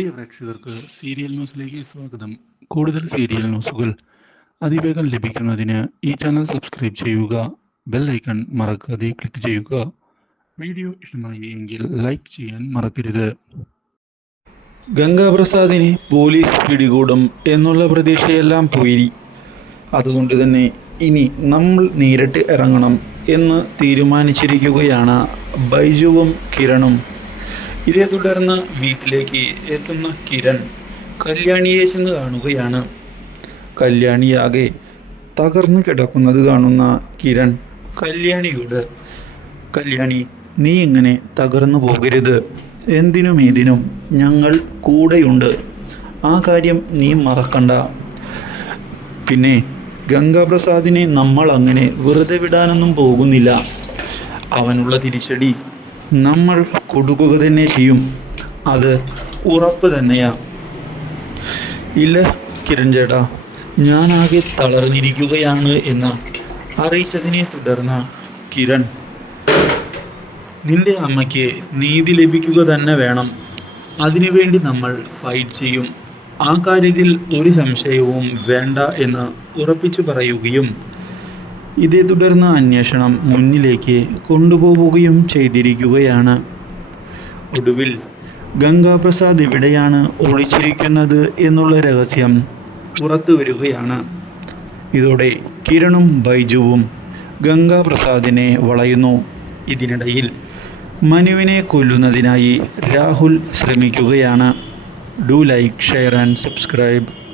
പ്രിയ പ്രേക്ഷകർക്ക് സീരിയൽ ന്യൂസിലേക്ക് സ്വാഗതം. കൂടുതൽ സീരിയൽ ന്യൂസുകൾ അതിവേഗം ലഭിക്കുന്നതിന് ഈ ചാനൽ സബ്സ്ക്രൈബ് ചെയ്യുക ബെൽ ഐക്കൺ മറക്കാതെ ക്ലിക്ക് ചെയ്യുക. വീഡിയോ ഇഷ്ടമായി എങ്കിൽ ലൈക്ക് ചെയ്യാൻ മറക്കരുത്. ഗംഗാപ്രസാദിനെ പോലീസ് പിടികൂടും എന്നുള്ള പ്രതീക്ഷയെല്ലാം പോയി. അതുകൊണ്ട് തന്നെ ഇനി നമ്മൾ നേരിട്ട് ഇറങ്ങണം എന്ന് തീരുമാനിച്ചിരിക്കുകയാണ് ബൈജുവും കിരണും. ഇതേ തുടർന്ന് വീട്ടിലേക്ക് എത്തുന്ന കിരൺ കല്യാണിയെ ചെന്ന് കാണുകയാണ്. കല്യാണിയാകെ തകർന്നു കിടക്കുന്നത് കാണുന്ന കിരൺ കല്യാണിയോട് കല്യാണി നീ ഇങ്ങനെ തകർന്നു പോകരുത്. എന്തിനും ഏതിനും ഞങ്ങൾ കൂടെയുണ്ട്. ആ കാര്യം നീ മറക്കണ്ട. പിന്നെ ഗംഗാപ്രസാദിനെ നമ്മൾ അങ്ങനെ വെറുതെ വിടാനൊന്നും പോകുന്നില്ല. അവനുള്ള തിരിച്ചടി നമ്മൾ കൊടുക്കുക തന്നെ ചെയ്യും. അത് ഉറപ്പ് തന്നെയാ. ഇല്ല കിരൺ ചേട്ടാ ഞാനാകെ തളർന്നിരിക്കുകയാണ് എന്ന് അറിയിച്ചതിനെ തുടർന്ന് കിരൺ നിന്റെ അമ്മയ്ക്ക് നീതി ലഭിക്കുക തന്നെ വേണം. അതിനുവേണ്ടി നമ്മൾ ഫൈറ്റ് ചെയ്യും. ആ കാര്യത്തിൽ ഒരു സംശയവും വേണ്ട എന്ന് ഉറപ്പിച്ചു പറയുകയും ഇതേ തുടർന്ന് അന്വേഷണം മുന്നിലേക്ക് കൊണ്ടുപോവുകയും ചെയ്തിരിക്കുകയാണ്. ഒടുവിൽ ഗംഗാപ്രസാദ് എവിടെയാണ് ഒളിച്ചിരിക്കുന്നത് എന്നുള്ള രഹസ്യം പുറത്തു വരികയാണ്. ഇതോടെ കിരണും ബൈജുവും ഗംഗാപ്രസാദിനെ വളയുന്നു. ഇതിനിടയിൽ മനുവിനെ കൊല്ലുന്നതിനായി രാഹുൽ ശ്രമിക്കുകയാണ്. Do like share and subscribe.